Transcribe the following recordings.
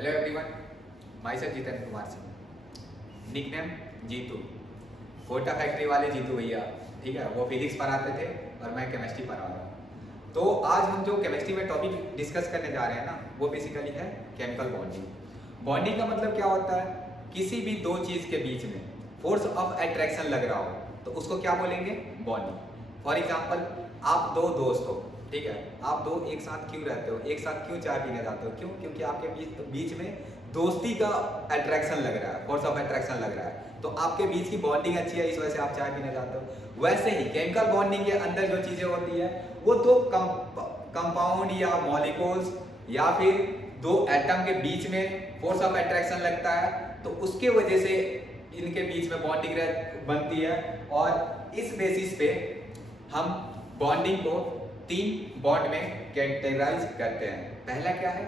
Hello everyone, myself Jitendra Kumar Singh, nickname Jitu, Kota factory वाले जीतू भैया। ठीक है, वो फिजिक्स पढ़ाते थे और मैं केमिस्ट्री पढ़ा रहा हूँ। तो आज हम जो केमिस्ट्री में टॉपिक डिस्कस करने जा रहे हैं ना, वो बेसिकली है केमिकल बॉन्डिंग। बॉन्डिंग का मतलब क्या होता है? किसी भी दो चीज़ के बीच में फोर्स ऑफ अट्रैक्शन लग रहा हो तो उसको क्या बोलेंगे? बॉन्डिंग। फॉर एग्जाम्पल, आप दो दोस्त हो, ठीक है, आप दो एक साथ क्यों रहते हो, एक साथ क्यों चाय पीने जाते हो? क्यों? क्योंकि आपके बीच में दोस्ती का अट्रैक्शन लग रहा है, फोर्स ऑफ अट्रैक्शन लग रहा है, तो आपके बीच की बॉन्डिंग अच्छी है, इस वजह से आप चाय पीने जाते हो। वैसे ही केमिकल बॉन्डिंग के अंदर जो चीजें होती है वो दो कंपाउंड या मॉलिक्यूल्स या फिर दो एटम के बीच में फोर्स ऑफ अट्रैक्शन लगता है, तो उसके वजह से इनके बीच में बॉन्डिंग बनती है। और इस बेसिस पे हम बॉन्डिंग को तीन बॉन्ड में कैटेगराइज करते हैं। पहला क्या है?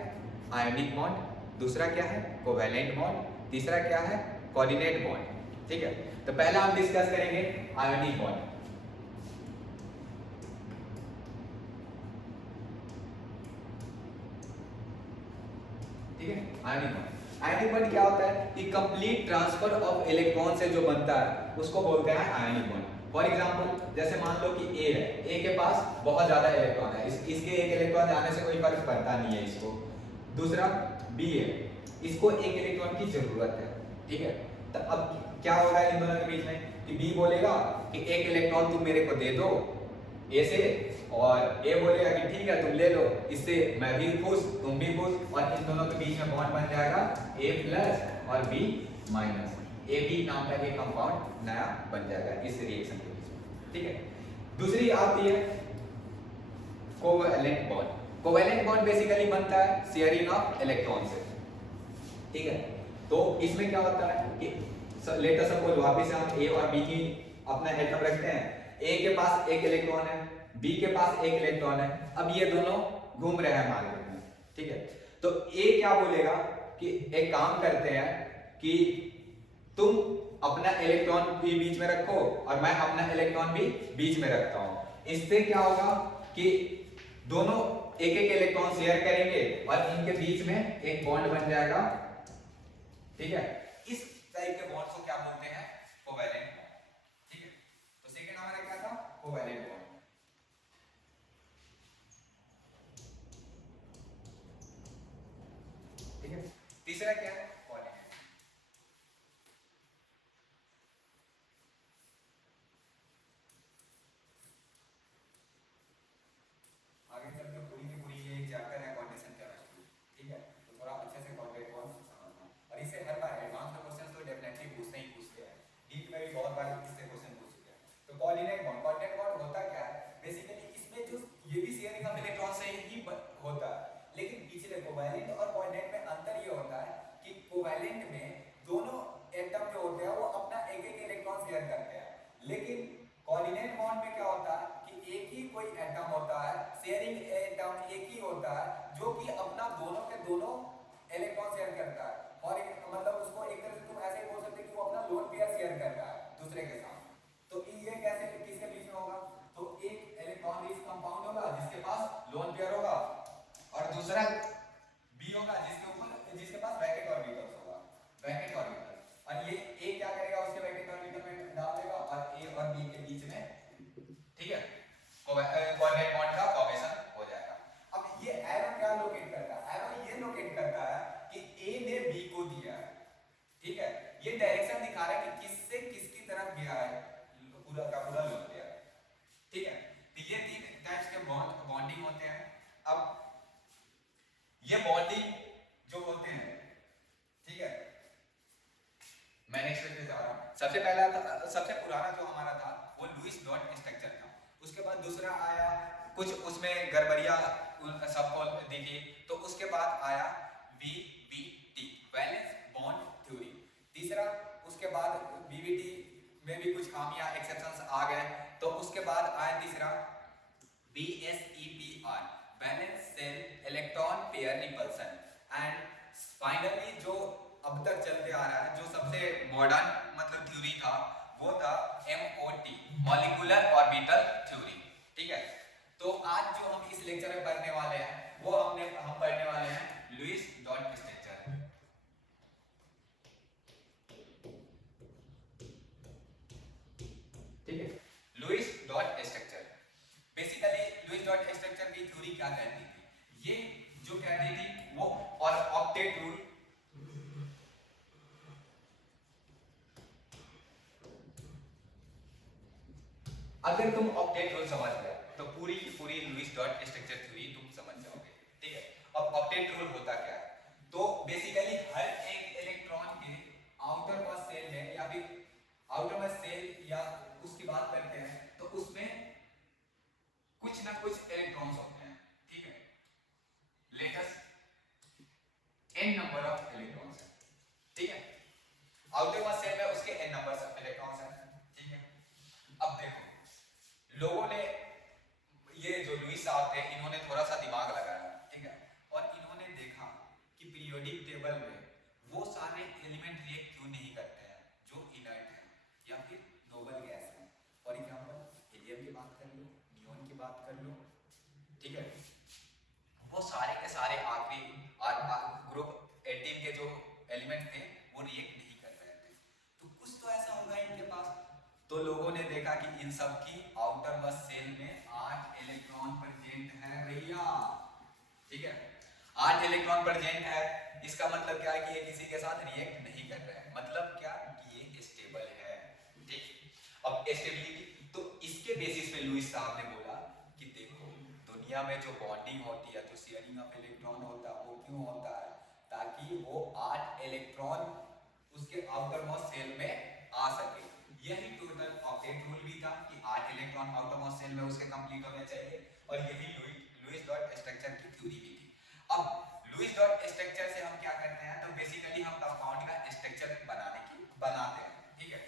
Ionic bond. दूसरा क्या है? Covalent bond. तीसरा क्या है? Coordinate bond. ठीक है, तो पहला हम डिस्कस करेंगे आयोनिक बॉन्ड। ठीक है, आयोनिक बॉन्ड। आयोनिक बॉन्ड क्या होता है कि कंप्लीट ट्रांसफर ऑफ इलेक्ट्रॉन से जो बनता है उसको बोलते हैं आयोनिक बॉन्ड। फॉर एग्जाम्पल, जैसे मान लो कि ए है, ए के पास बहुत ज्यादा इलेक्ट्रॉन है, इसके एक इलेक्ट्रॉन जाने से कोई फर्क पड़ता नहीं है इसको। दूसरा बी है, इसको एक इलेक्ट्रॉन की जरूरत है। ठीक है, तो अब क्या होगा इन दोनों के बीच में कि बी बोलेगा कि एक इलेक्ट्रॉन तुम मेरे को दे दो ए से, और ए बोलेगा कि ठीक है तुम ले लो, इससे मैं भी खुश तुम भी खुश, और इन दोनों के बीच में बॉन्ड बन जाएगा ए प्लस और बी माइनस। ए बी नाम का एक कंपाउंड नया बन जाएगा इस रिएक्शन के बीच में। ठीक है, दूसरी आती है covalent bond. Covalent bond basically बनता है शेयरिंग ऑफ इलेक्ट्रॉन से। ठीक है, तो इसमें क्या होता है कि लेट अस सपोज वापस हम ए और बी की अपना एटम रखते हैं। ए के पास एक इलेक्ट्रॉन है, बी के पास एक इलेक्ट्रॉन है, अब ये दोनों घूम रहे हैं मार्केट में। ठीक है, तो ए क्या बोलेगा कि एक काम करते हैं कि तुम अपना इलेक्ट्रॉन भी बीच में रखो और मैं अपना इलेक्ट्रॉन भी बीच में रखता हूं। इससे क्या होगा कि दोनों एक एक इलेक्ट्रॉन शेयर करेंगे और इनके बीच में एक बॉन्ड बन जाएगा। ठीक है, इस टाइप के बॉन्ड्स को क्या बोलते हैं? Covalent bond. ठीक है, तो सेकंड हमारा क्या था? Covalent bond. ठीक है, तीसरा क्या है? कोऑर्डिनेट। आगे चल के पूरी की पूरी ये चैप्टर है कोऑर्डिनेशन केमिस्ट्री। ठीक है, तो थोड़ा अच्छे से कोऑर्डिनेट बॉन्ड समझना, और इससे हर बार एडवांस में क्वेश्चंस तो डेफिनेटली पूछते ही पूछते हैं, डीप में भी बहुत बार इससे क्वेश्चन पूछ चुके हैं। तो कोऑर्डिनेट बॉन्ड, कोऑर्डिनेट बॉन्ड होता क्या है? बेसिकली इसमें जो ये भी शेयरिंग ऑफ इलेक्ट्रॉन से ही होता है, लेकिन पिछले कोवैलेंट और कोऑर्डिनेट में अंतर ये होता है कि कोवैलेंट में दोनों एटम जो होते हैं वो अपना एक एक इलेक्ट्रॉन शेयर करते हैं, लेकिन कोऑर्डिनेट बॉन्ड में क्या होता है कि एक ही कोई एटम होता है, शेयरिंग एटम एक ही होता है जो कि अपना दोनों के दोनों इलेक्ट्रॉन शेयर करता है। और मतलब उसको एक तरह से तुम ऐसे बोल सकते कि वो अपना लोन पेयर शेयर करता है दूसरे के साथ। तो ये कैसे किसके बीच में होगा? तो एक इलेक्ट्रॉन रिच कंपाउंड होगा जिसके पास लोन पेयर होगा, और दूसरा बी होगा जिसके पास ब्रैकेट ऑर्बिटल्स होगा, ब्रैकेट ऑर्बिटल, और ये ए क्या करेगा? उसके ब्रैकेट ऑर्बिटल में डाल देगा और ए और बी के बीच में, ठीक है, कोऑर्डिनेट बॉन्ड का फॉर्मेशन हो जाएगा। अब ये एरो क्या लोकेट करता है? एरो ये लोकेट करता है कि ए ने बी को दिया है, ठीक है, ये डायरेक्शन दिखा रहा है कि किससे किसकी तरफ गया है पूरा का पूरा लोन दिया। ठीक है, तो ये तीन टाइप्स के बॉन्डिंग होते हैं। अब ये बॉन्डिंग जो होते हैं, ठीक है, मैं नेक्स्ट पेज पे जा रहा हूं। सबसे पहला था, सबसे पुराना जो हमारा था वो लुईस डॉट स्ट्रक्चर था। उसके बाद दूसरा आया, कुछ उसमें गड़बड़ियां सबको दिखी, तो उसके बाद आया वीवीटी, वैलेंस बॉन्ड थ्योरी। तीसरा, उसके बाद वीवीटी में भी कुछ खामियां एक्सेप्शंस आ गए, तो उसके बाद आया तीसरा BSEPR, balance cell electron pair repulsion. And finally जो अब तक चलते आ रहा है, जो सबसे मॉडर्न मतलब थ्योरी था, वो था MOT, मॉलिक्यूलर ऑर्बिटल थ्योरी। ठीक है, तो आज जो हम इस लेक्चर में पढ़ने वाले हैं वो हम पढ़ने वाले हैं लुईस डॉट स्ट्रक्चर। अगर तुम ऑक्टेट रूल समझ गए तो पूरी की पूरी लुईस डॉट स्ट्रक्चर थ्योरी तुम समझ जाओगे, ठीक है। अब ऑक्टेट रूल होता क्या है, तो बेसिकली हर एक इलेक्ट्रॉन के आउटर मोस्ट सेल में या फिर आउटर मोस्ट सेल या उसकी बात करते हैं तो उसमें कुछ ना कुछ इलेक्ट्रॉन्स होते हैं, ठीक है। Let us n number of electrons है, ठीक है। आउटर मोस्ट सेल में उसके n नंबर ऑफ इलेक्ट्रॉन्स हैं, ठीक है। अब देखो लोगों ने, ये जो लुईस साहब थे, इन्होंने थोड़ा सा दिमाग लगाया, ठीक है, और इन्होंने देखा कि पीरियोडिक टेबल में वो सारे एलिमेंट रिएक्ट क्यों नहीं करते हैं जो इनर्ट है या फिर नोबल गैस है। फॉर एग्जांपल हीलियम की बात कर लो, नियोन की बात कर लो, ठीक है, वो सारे के सारे आखिरी ग्रुप 18 के जो एलिमेंट थे वो रिएक्ट नहीं कर रहे थे, तो कुछ तो ऐसा होगा इनके पास। तो लोगों ने देखा कि इन सब की आउटर मोस्ट सेल में 8 इलेक्ट्रॉन प्रेजेंट है भैया, ठीक है, 8 इलेक्ट्रॉन प्रेजेंट है। इसका मतलब क्या है कि ये किसी के साथ रिएक्ट नहीं कर रहे हैं, मतलब क्या कि ये स्टेबल है, ठीक। अब स्टेबिलिटी, तो इसके बेसिस पे लुईस साहब ने बोला कि देखो दुनिया में जो बॉन्डिंग होती है, जो शेयरिंग ऑफ इलेक्ट्रॉन होता है, वो क्यों होता है, ताकि वो 8 इलेक्ट्रॉन उसके आउटर मोस्ट सेल में आ सके। यही टोटल ऑक्टेट रूल भी था कि 8 इलेक्ट्रॉन आउटर मोस्ट सेल में उसके कंप्लीट होने चाहिए, और यही लुईस डॉट स्ट्रक्चर की थ्योरी भी थी। अब लुईस डॉट स्ट्रक्चर से हम क्या करते हैं, तो बेसिकली हम कंपाउंड का स्ट्रक्चर बनाते हैं, ठीक है।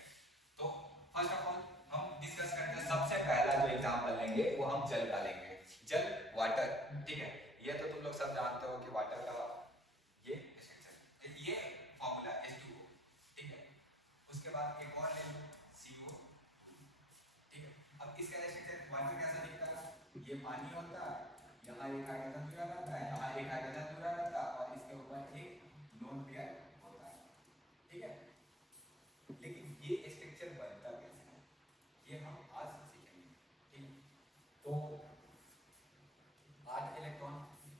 तो फर्स्ट ऑफ ऑल हम डिस्कस करते हैं, सबसे पहला जो एग्जांपल लेंगे वो हम जल का लेंगे, जल वाटर, ठीक है। ये तो तुम लोग सब जानते हो कि वाटर का ये स्ट्रक्चर, ये फॉर्मूला H2O, ठीक है। उसके बाद एक और ले लो CO, ठीक है। अब इसका स्ट्रक्चर वाटर कैसा दिखता है, ये पानी होता है, यहाँ एक हाइड्रोजन जुड़ा रहता है, यहाँ एक हाइड्रोजन जुड़ा रहता है, और इसके ऊपर एक लोन पेयर होता है, ठीक है। लेकिन ये स्ट्रक्चर बनता कैसे है, ये हम आज सीखेंगे, ठीक है। तो 8 इलेक्ट्रॉन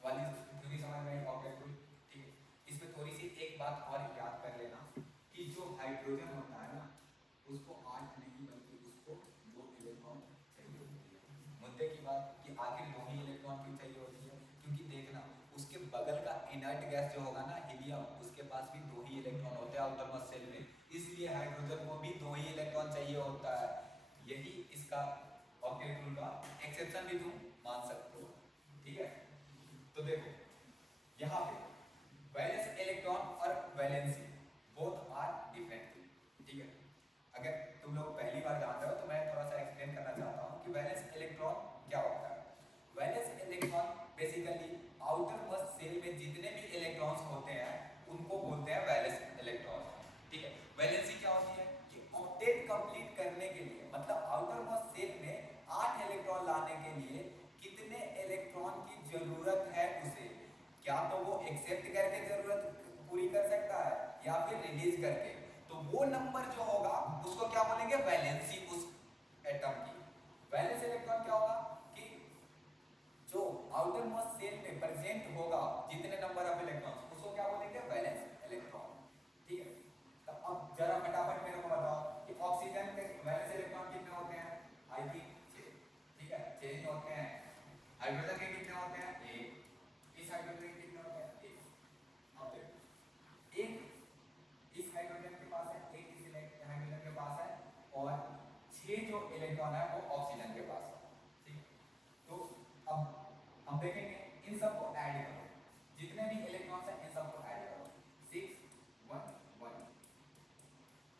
वाली थ्योरी समझ में आई, ऑक्टेट रूल, ठीक है। इसमें थोड़ी सी एक बात और याद कर लेना कि जो हाइड्रोजन होता है ना, उसको 8 नहीं बल्कि उसको 2 इलेक्ट्रॉन चाहिए होती है। मुद्दे की बात कि आखिर 2 ही इलेक्ट्रॉन क्यों चाहिए होती है, क्योंकि देखना उसके बगल का इनर्ट गैस जो होगा ना हीलियम, उसके पास भी 2 ही इलेक्ट्रॉन होते हैं आउटर मोस्ट सेल में, इसलिए हाइड्रोजन को भी 2 ही इलेक्ट्रॉन चाहिए होता है। यही इसका ऑक्टेट रूल का एक्सेप्शन भी तुम मान सकते हो, ठीक है। तो देखो यहाँ पे वैलेंस इलेक्ट्रॉन और valency both are different thing, ठीक है। अगर तुम लोग पहली बार जान रहे हो तो मैं थोड़ा सा एक्सप्लेन करना चाहता हूँ कि वैलेंस इलेक्ट्रॉन क्या होता है। Valence electron basically outermost shell में जितने भी इलेक्ट्रॉन्स होते हैं उनको बोलते हैं वैलेंस इलेक्ट्रॉन, ठीक है। वैलेंसी क्या होती है कि ऑक्टेट कंप्लीट करने के लिए, मतलब आउटर मोस्ट सेल में 8 इलेक्ट्रॉन लाने के लिए कितने इलेक्ट्रॉन की जरूरत है उसे, क्या तो वो एक्सेप्ट करके जरूरत पूरी कर सकता है या फिर रिलीज करके, तो वो नंबर जो होगा उसको क्या बोलेंगे, वैलेंसी उस एटम की। वैलेंस इलेक्ट्रॉन क्या होगा कि जो आउटर मोस्ट सेल में प्रेजेंट होगा जितने नंबर ऑफ इलेक्ट्रॉन, उसको क्या बोलेंगे, वैलेंस इलेक्ट्रॉन, ठीक है। तो अब जरा फटाफट मेरे को बताओ कि ऑक्सीजन के वैलेंस इलेक्ट्रॉन कितने होते हैं, आई थिंक 6, ठीक है, 6 ही होते हैं। हाइड्रोजन के कितने होते हैं, 1, इस हाइड्रोजन के कितने होते हैं, 1। अब देखो एक इस हाइड्रोजन के पास है, एक इस हाइड्रोजन के पास है, और 6 जो इलेक्ट्रॉन है वो ऑक्सीजन के पास है, ठीक है। तो अब हम देखेंगे इन सबको ऐड करो, जितने भी इलेक्ट्रॉन्स हैं इन सबको ऐड करो, 6 1 1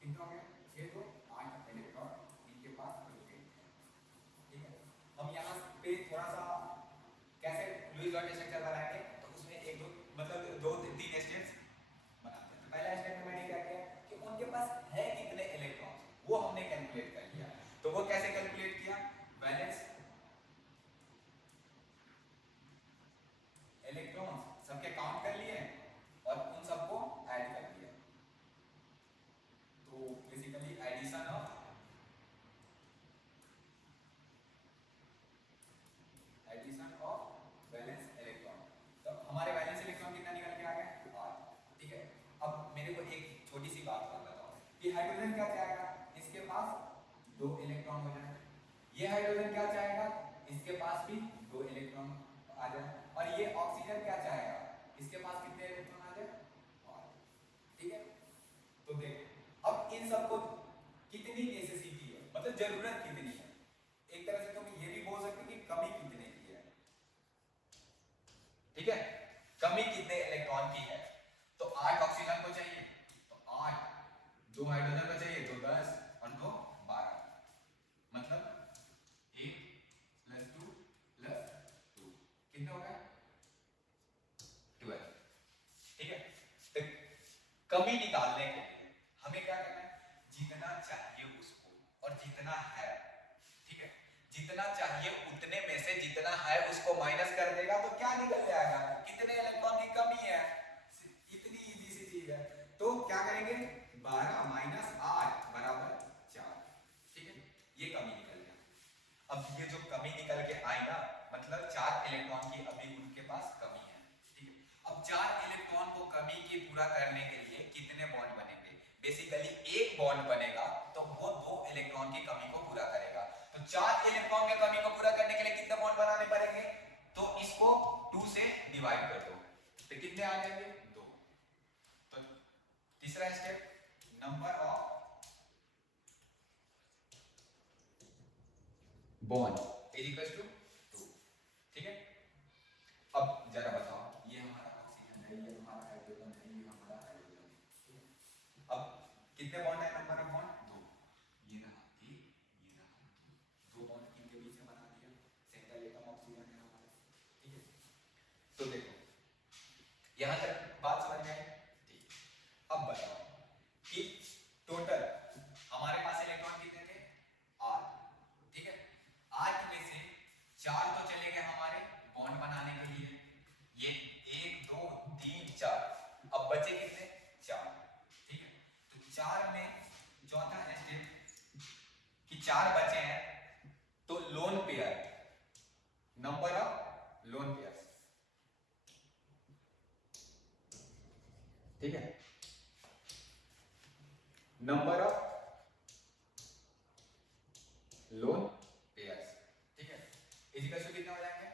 कितने हो गए, 6 तो 8 इलेक्ट्रॉन इनके पास प्रेजेंट है, ठीक है। हम यहाँ पे थोड़ा सा कैसे लुईस डॉट स्ट्रक्चर बनाएंगे, तो उसमें एक दो मतलब 2-3 स्टेप्स बनाते हैं। तो पहला स्टेप में मैंने क्या किया कि उनके पास है कितने इलेक्ट्रॉन वो हमने कैलकुलेट कर लिया। तो वो कैसे कैलकुलेट किया, वैलेंस इलेक्ट्रॉन्स सबके काउंट कर लिए और उन सबको ऐड कर दिया। तो basically addition of valence electron, तो हमारे वैलेंस इलेक्ट्रॉन कितना निकल के आ गए, 8, ठीक है। अब मेरे को एक छोटी सी बात और बताओ कि हाइड्रोजन क्या चाहेगा, इसके पास 2 इलेक्ट्रॉन हो जाए, ये हाइड्रोजन क्या चाहेगा, इसके पास भी 2 इलेक्ट्रॉन आ जाए, और ये ऑक्सीजन क्या चाहेगा, इसके पास कितने इलेक्ट्रॉन आ जाए, और ठीक है। तो देखो अब इन सबको कितनी नेसेसिटी है, मतलब जरूरत कितनी है, एक तरह से तुम ये भी बोल सकते कि कमी कितने की है, ठीक है, कमी कितने इलेक्ट्रॉन की है। तो 8 ऑक्सीजन को चाहिए, तो 8, 2 हाइड्रोजन को चाहिए तो 10 और 2 12, मतलब 8 + 2 + 2 कितना हो गया 12, ठीक है। तो कमी निकालने के लिए हमें क्या करना है, जितना चाहिए उसको और जितना है, ठीक है, जितना चाहिए उतने में से जितना है उसको माइनस कर देगा तो क्या निकल जाएगा, कितने इलेक्ट्रॉन की कमी है, इतनी इजी सी चीज है। तो क्या करेंगे, 12 - 8 = 4, ठीक है, ये कमी निकल गया। अब ये जो कमी निकल के आई ना, मतलब 4 इलेक्ट्रॉन की अभी उनके पास कमी है, ठीक है। अब 4 इलेक्ट्रॉन को कमी की पूरा करने के लिए कितने बॉन्ड बनेंगे, बेसिकली एक बॉन्ड बनेगा तो वो 2 इलेक्ट्रॉन की कमी को पूरा करेगा। तो 4 इलेक्ट्रॉन की कमी को पूरा करने के लिए कितने बॉन्ड बनाने पड़ेंगे, तो इसको 2 से डिवाइड कर दो, तो कितने आ जाएंगे 2। तो तीसरा स्टेप, नंबर ऑफ बॉन्ड = 2, ठीक है। अब जरा बताओ, ये हमारा ऑक्सीजन है, ये हमारा हाइड्रोजन है, ये हमारा हाइड्रोजन है। अब कितने बॉन्ड है, नंबर ऑफ बॉन्ड 2, ये रहा 1, ये रहा 2 बॉन्ड इनके बीच में बना दिया, सेंट्रल एटम ऑक्सीजन है हमारा, ठीक है। तो देखो यहां तक बात समझ में आई, ठीक। अब बताओ कि टोटल हमारे पास इलेक्ट्रॉन कितने थे, 8, ठीक है। 8 में से 4 तो चले गए हमारे बॉन्ड बनाने के लिए, ये 1 2 3 4, अब बचे कितने 4, ठीक है। तो 4 में चौथा स्टेप कि 4 बचे हैं, तो lone pair, number of lone pair, ठीक है, नंबर ऑफ लोन पेयर्स, ठीक है, इक्वल टू कितना हो जाएंगे,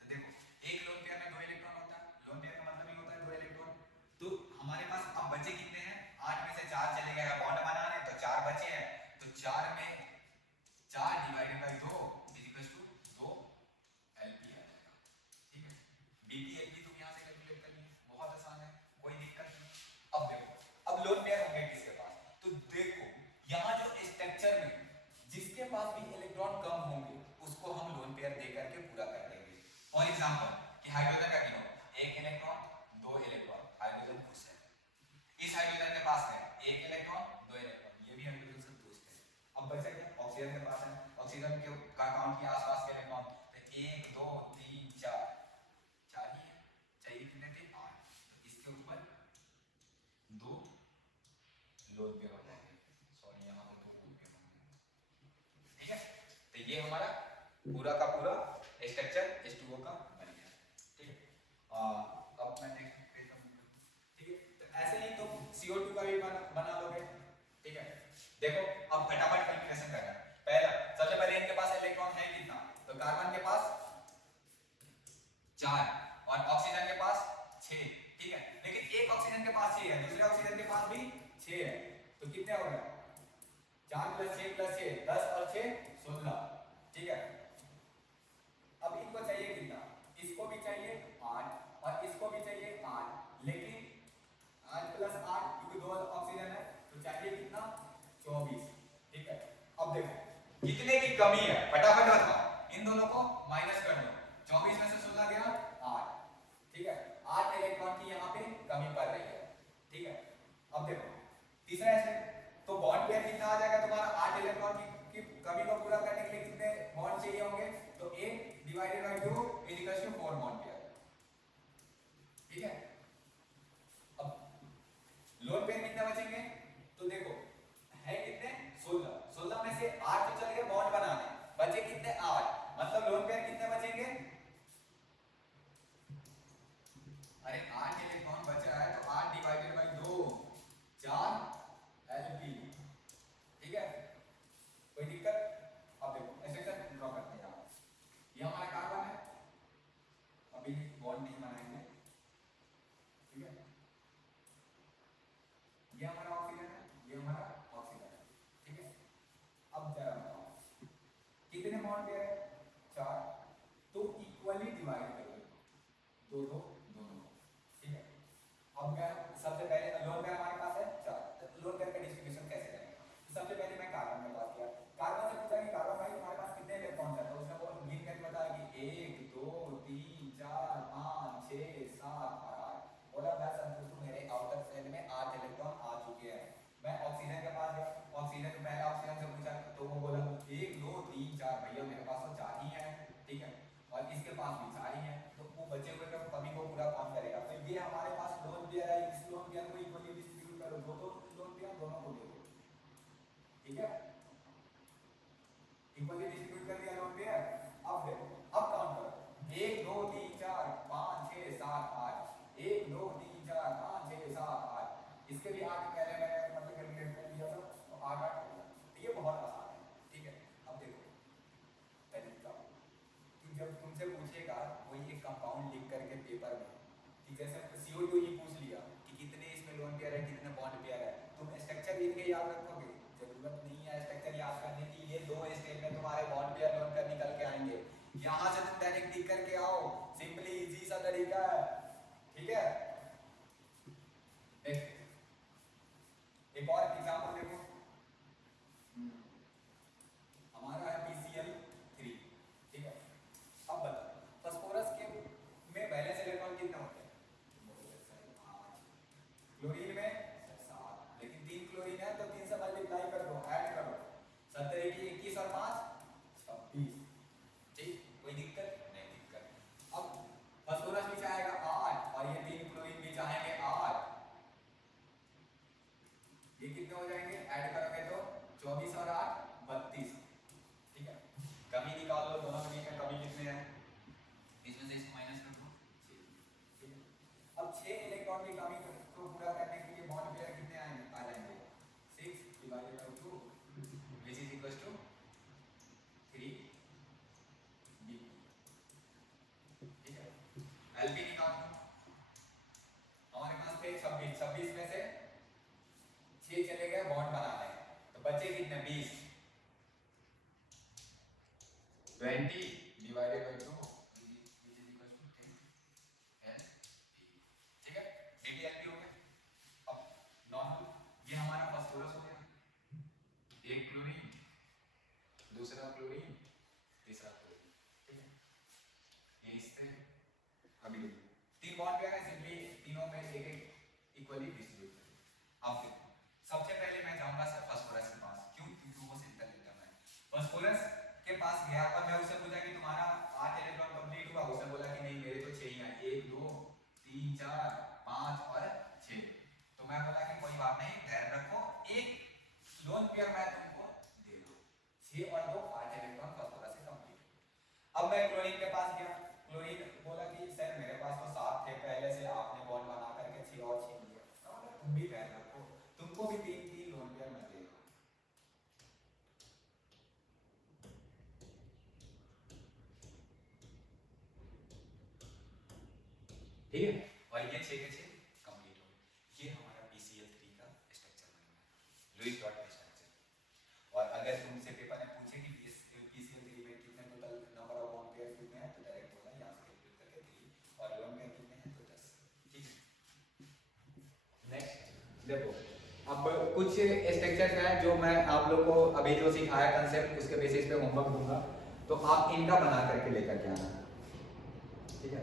तो देखो एक लोन पेयर में 2 इलेक्ट्रॉन होता है, लोन पेयर का मतलब ही होता है 2 इलेक्ट्रॉन। तो हमारे पास अब बचे कितने हैं, 8 में से 4 चले गए बॉन्ड बनाने, तो 4 बचे हैं, तो 4 में 4 / 2 = 2 एलपी आ जाएगा, ठीक है। बीपी एलपी तुम यहां से कैलकुलेट कर लीजिए, बहुत आसान है, कोई दिक्कत नहीं। अब देखो, अब लोन पेयर होंगे किसके पास, तो देखो यहां जो स्ट्रक्चर में जिसके पास भी इलेक्ट्रॉन कम होंगे उसको हम लोन पेयर दे करके पूरा कर देंगे। फॉर एग्जांपल कि हाइड्रोजन का गिनो, 1 इलेक्ट्रॉन 2 इलेक्ट्रॉन, हाइड्रोजन खुश है। इस हाइड्रोजन के पास है 1 इलेक्ट्रॉन 2 इलेक्ट्रॉन, ये भी हाइड्रोजन से दोस्त है। अब बचा क्या, ऑक्सीजन के पास है, ऑक्सीजन के का काउंट किया आसपास के इलेक्ट्रॉन, तो 1 2 3 4, 4 ही है, चाहिए कितने थे 8, तो इसके ऊपर 2 लोन पेयर हो जाएंगे, सॉरी यहां पर 2 लोन पेयर होंगे, ठीक है। तो ये हमारा पूरा का पूरा स्ट्रक्चर H2O का बन गया, ठीक है। अब मैं नेक्स्ट पेज पर मूव करता हूं, ठीक है। तो ऐसे ही तुम CO2 का भी बना लोगे, ठीक है। देखो अब फटाफट कैलकुलेशन करना है। पहला सबसे पहले इनके पास इलेक्ट्रॉन है कितना, तो कार्बन के पास 4 और ऑक्सीजन के पास 6, ठीक है। लेकिन एक ऑक्सीजन के पास 6 है, दूसरे ऑक्सीजन के पास भी 6 है, तो कितने हो गए 4 + 6 + 6 10 और 6 16, ठीक है। अब इनको चाहिए कितना, इसको भी चाहिए 8 और इसको भी चाहिए 8, लेकिन 8 + 8 क्योंकि 2 ऑक्सीजन है तो चाहिए कितना 24, ठीक है। अब देखो कितने की कमी है, फटाफट बताओ, इन दोनों को माइनस कर दो, 24 में से 16 गया 8, ठीक है। 8 इलेक्ट्रॉन की यहाँ पे कमी पड़ रही है, ठीक है। अब देखो तीसरा स्टेप, तो बॉन्ड पेयर कितना आ जाएगा तुम्हारा, 8 इलेक्ट्रॉन की कमी को पूरा करने के लिए कितने बॉन्ड चाहिए होंगे, तो 8 / 2 = 4 बॉन्ड पेयर, ठीक है। अब लोन पेयर कितने बचेंगे, तो देखो है कितने 16, 16 में से 8 तो चले गए बॉन्ड बनाने, बचे कितने 8, मतलब लोन पेयर कितने बचेंगे, अरे 8 इलेक्ट्रॉन बचा है तो 8 / 2 4 एलपी, ठीक है, कोई दिक्कत। अब देखो 1 2 3 4 5 6 7 8, इसके भी 8 पहले मैंने मतलब कैलकुलेट कर लिया था, तो 8 8 हो गया। तो ये बहुत आसान है, ठीक है। अब देखो तरीका कि जब तुमसे पूछेगा कोई एक कंपाउंड लिख करके पेपर में कि जैसे CO2 ही पूछ लिया कि कितने इसमें लोन पेयर है, कितने बॉन्ड पेयर है, तुम स्ट्रक्चर लिख के याद रखोगे? जरूरत नहीं है स्ट्रक्चर याद करने की, ये 2 स्टेप में तुम्हारे बॉन्ड पेयर लोन पेयर निकल के आएंगे। यहां से तुम डायरेक्ट लिख करके आओ, सिंपली इजी सा तरीका है, ठीक है। एक और एग्जांपल देखो, हमारा है PCl3, ठीक है। अब बताओ फास्फोरस के में वैलेंस इलेक्ट्रॉन कितने होते हैं? 5। क्लोरीन में 7, लेकिन 3 क्लोरीन है तो 3 से मल्टीप्लाई कर दो, ऐड करो, 17 की 21 और 5 26, ठीक। कोई दिक्कत नहीं? दिक्कत। अब फास्फोरस भी चाहेगा 8 और ये 3 क्लोरीन भी चाहेंगे 8, ये कितने हो जाएंगे? ऐड करोगे तो 24 और 8 32, ठीक है। कमी निकाल लो, दोनों के बीच में कमी कितने हैं, इसमें से इसको माइनस कर दो 6, ठीक है। अब 6 इलेक्ट्रॉन की कमी को पूरा करने के लिए बॉन्ड पेयर कितने आएंगे? आ जाएंगे 6 divided by 2 which is equal to 3b, ठीक है। एलपी निकालो, हमारे पास थे 26, 26 में से 6 चले गए बॉन्ड बनाने, तो बचे कितने? 20, 20 divided by 2 which is equal to 10 LP, ठीक है। DTLP हो गया। अब नॉर्मल ये हमारा फास्फोरस हो गया, एक क्लोरीन, दूसरा क्लोरीन, तीसरा क्लोरीन, ठीक है। ये इससे अभी 3 बॉन्ड पेयर है, सिंपली तीनों में एक एक इक्वली डिस्ट्रीब्यूट करें। अब देखो सबसे पहले मैं जाऊंगा सर फास्फोरस के पास, क्यों? क्योंकि वो सिंपल एकदम है। फास्फोरस के पास गया और मैं उससे पूछा कि तुम्हारा 8 इलेक्ट्रॉन कंप्लीट हुआ? उसने बोला कि नहीं मेरे तो 6 ही हैं, 1 2 3 4 5 और 6। तो मैं बोला कि कोई बात नहीं, धैर्य रखो, एक लोन पेयर मैं तुमको दे दूं, 6 और 2 8 इलेक्ट्रॉन फास्फोरस से कंप्लीट। अब मैं क्लोरीन के पास गया, क्लोरीन बोला कि सर मेरे पास तो 7 थे पहले से, आपने बॉन्ड बना करके 6 और 6 दिया। तुम भी धैर्य रखो, तुमको भी 3 लोन पेयर मैं दे दूं, ठीक है। और ये 6 के 6 कंप्लीट हो गए। ये हमारा PCl3 का स्ट्रक्चर बन गया, लुईस डॉट का स्ट्रक्चर। और अगर तुमसे पेपर में पूछे कि PCl3 में कितने total number of bond pair कितने हैं, तो डायरेक्ट बोला यहां से कैलकुलेट करके 3, और लोन पेयर कितने हैं तो 10, ठीक है। नेक्स्ट देखो, अब कुछ स्ट्रक्चर्स हैं जो मैं आप लोग को अभी जो सिखाया कंसेप्ट, उसके बेसिस पे होमवर्क दूंगा, तो आप इनका बना करके लेकर के आना, ठीक है।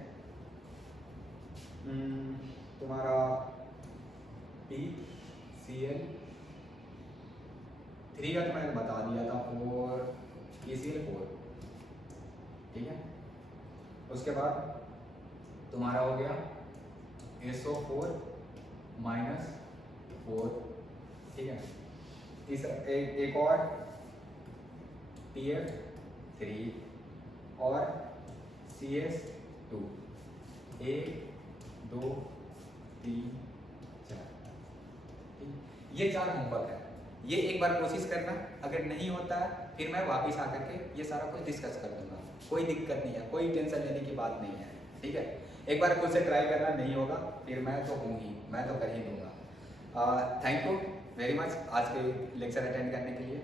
तुम्हारा PCl3 का तो मैंने बता दिया था, 4 PCl4, ठीक है। उसके बाद तुम्हारा हो गया SO4 -4, ठीक है। तीसरा एक और TF3 और CS2, 1 2 3 4, ये 4 होमवर्क है। ये एक बार कोशिश करना, अगर नहीं होता है फिर मैं वापस आकर के ये सारा कुछ डिस्कस कर दूंगा, कोई दिक्कत नहीं है, कोई टेंशन लेने की बात नहीं है, ठीक है। एक बार खुद से ट्राई करना, नहीं होगा फिर मैं तो हूँ ही, मैं तो कर ही दूंगा। थैंक यू वेरी मच आज के लेक्चर अटेंड करने के लिए।